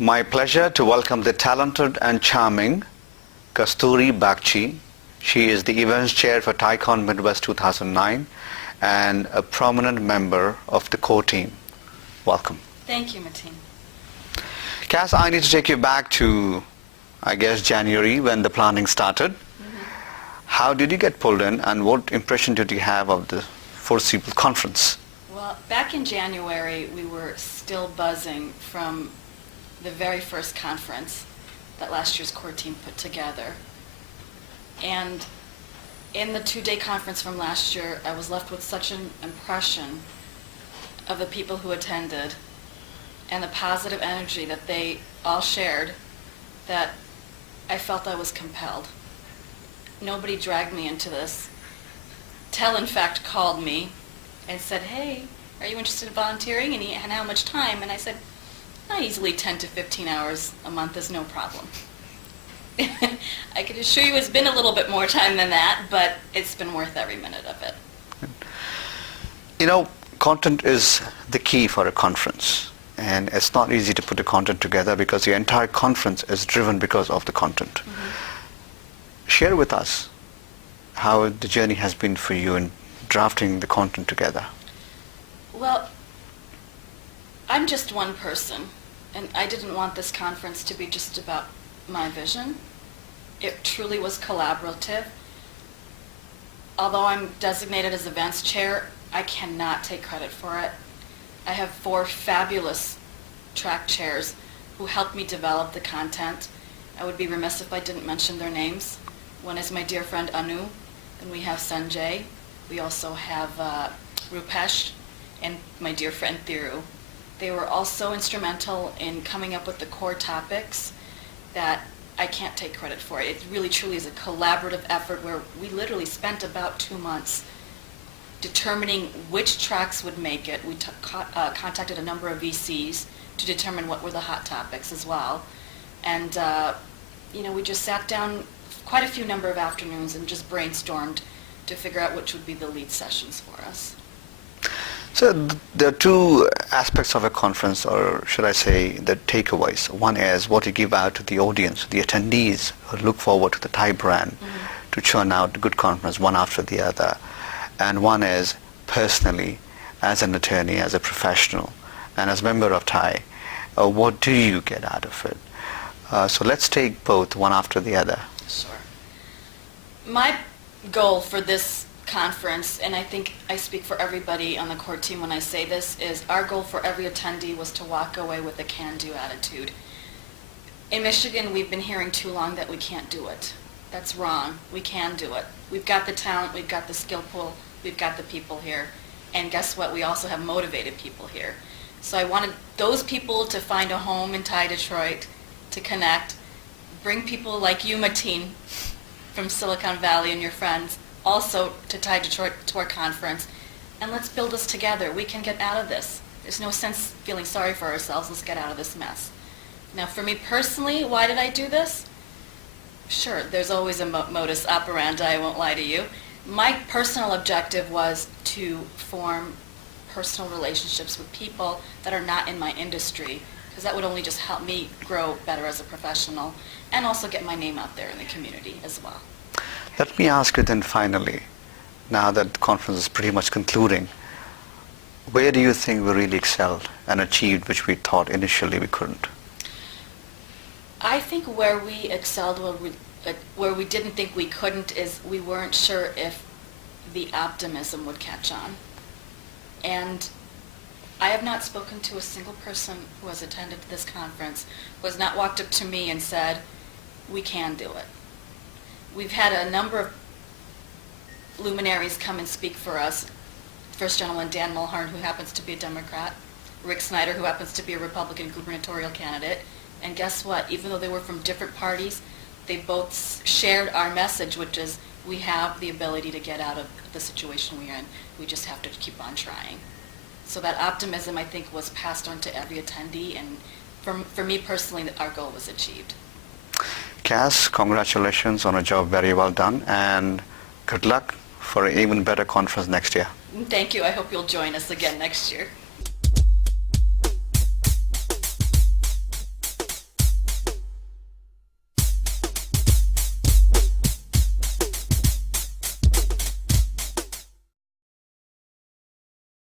My pleasure to welcome the talented and charming Kasturi Bagchi. She is the events chair for TiEcon Midwest 2009 and a prominent member of the core team. Welcome. Thank you, Mateen. Cass, I need to take you back to, I guess, January when the planning started. How did you get pulled in and what impression did you have of the foreseeable conference? Well, back in January, we were still buzzing from the very first conference that last year's core team put together. And in the two-day conference from last year, I was left with such an impression of the people who attended and the positive energy that they all shared that I felt I was compelled. Nobody dragged me into this. TEL, in fact, called me and said, "Hey, are you interested in volunteering and how much time?" And I said, easily 10 to 15 hours a month is no problem. I can assure you it's been a little bit more time than that, but it's been worth every minute of it. You know, content is the key for a conference, and it's not easy to put the content together because the entire conference is driven because of the content. Share with us how the journey has been for you in drafting the content together. Well, I'm just one person, and I didn't want this conference to be just about my vision. It truly was collaborative. Although I'm designated as events chair, I cannot take credit for it. I have 4 fabulous track chairs who helped me develop the content. I would be remiss if I didn't mention their names. One is my dear friend Anu, and we have Sanjay. We also have Rupesh and my dear friend Thiru. They were also instrumental in coming up with the core topics that I can't take credit for. It really truly is a collaborative effort where we literally spent about 2 months determining which tracks would make it. We contacted a number of VCs to determine what were the hot topics as well. And we just sat down quite a few number of afternoons and just brainstormed to figure out which would be the lead sessions for us. So there are 2 aspects of a conference, or should I say the takeaways. One is what you give out to the audience, the attendees who look forward to the TiE brand to churn out a good conference one after the other. And one is personally, as an attorney, as a professional, and as a member of TiE, what do you get out of it? So let's take both one after the other. Sure. My goal for this conference, and I think I speak for everybody on the core team when I say this, is our goal for every attendee was to walk away with a can-do attitude. In Michigan, we've been hearing too long that we can't do it. That's wrong. We can do it. We've got the talent, we've got the skill pool, we've got the people here, and guess what? We also have motivated people here. So I wanted those people to find a home in TiE Detroit, to connect, bring people like you, Mateen, from Silicon Valley and your friends, also to TiE Detroit to our conference, and let's build this together. We can get out of this. There's no sense feeling sorry for ourselves. Let's get out of this mess. Now, for me personally, why did I do this? Sure, there's always a modus operandi, I won't lie to you. My personal objective was to form personal relationships with people that are not in my industry, because that would only just help me grow better as a professional and also get my name out there in the community as well. Let me ask you then finally, now that the conference is pretty much concluding, where do you think we really excelled and achieved which we thought initially we couldn't? I think where we excelled, where we didn't think we couldn't, is we weren't sure if the optimism would catch on. And I have not spoken to a single person who has attended this conference who has not walked up to me and said, "We can do it." We've had a number of luminaries come and speak for us. First gentleman, Dan Mulhern, who happens to be a Democrat, Rick Snyder, who happens to be a Republican gubernatorial candidate, and guess what? Even though they were from different parties, they both shared our message, which is we have the ability to get out of the situation we're in. We just have to keep on trying. So that optimism, I think, was passed on to every attendee, and for me personally, our goal was achieved. Cass, congratulations on a job very well done, and good luck for an even better conference next year. Thank you. I hope you'll join us again next year.